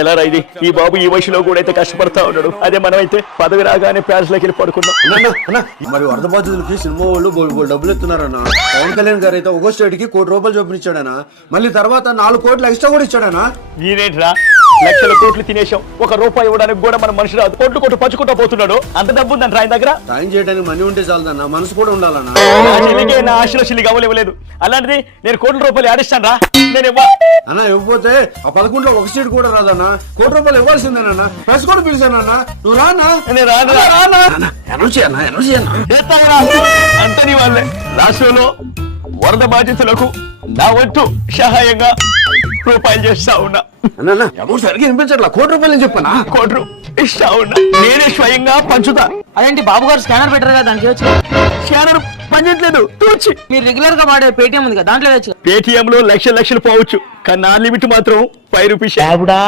ఎలా రైది ఈ బాబు ఈ వయసులో కూడా అయితే కష్టపడతా ఉన్నాడు. అదే మనమైతే పదవి రాగానే ప్యాలెస్లోకి వెళ్ళి పడుకున్నాం. మరి వరద బాధితులకి సినిమా వాళ్ళు డబ్బులు ఎత్తున్నారన్న. పవన్ కళ్యాణ్ గారు అయితే ఒక స్టేట్ కి ₹1 కోటి చొప్పునిచ్చాడనా. మళ్ళీ తర్వాత 4 కోట్లు ఎక్స్ట్రా కూడా ఇచ్చాడనా. ఈనేట్రా లక్షల కోట్లు తినేసాం, ₹1 ఇవ్వడానికి కూడా మన మనిషి రాదు. కోట్లు పంచుకుంటా పోతున్నాడు. అంత డబ్బు ఉందంట ఆయన దగ్గర. సాయం చేయడానికి మనీ ఉంటే చాలదన్నా, మనసు కూడా ఉండాలన్నా. నా చెల్లికి నా ఆశలో చెల్లికి అవ్వలేదు. అలాంటిది నేను ₹1 ఆడిస్తాను రా. నేను అన్న ఇవ్వకపోతే ఆ 11లో ఒక సీట్ కూడా రాదన్నా. ₹1 ఇవ్వాల్సిందేనన్నా. ప్రెస్ కూడా పిలిచానన్నా. నువ్వు రానా? అంతని వాళ్ళే రాష్ట్రంలో వరద బాధితులకు నా వంతు సహాయంగా రూపాయలు చేస్తా ఉన్నా. సరిగ్గా వినిపించట్లా. ₹1 నేను చెప్పనా? ₹1 ఇస్తా ఉన్నా. నేనే స్వయంగా పంచుతా. అదేంటి బాబు గారు స్కానర్ పెట్టారు కదా, దానికి వచ్చి స్కానర్ పనిచేయట్లేదు. మీరు రెగ్యులర్ గా వాడే పేటిఎం ఉంది కదా, దాంట్లో వచ్చు. పేటిఎం లో లక్షలు పోవచ్చు, కానీ నా లిమిట్ మాత్రం ₹5.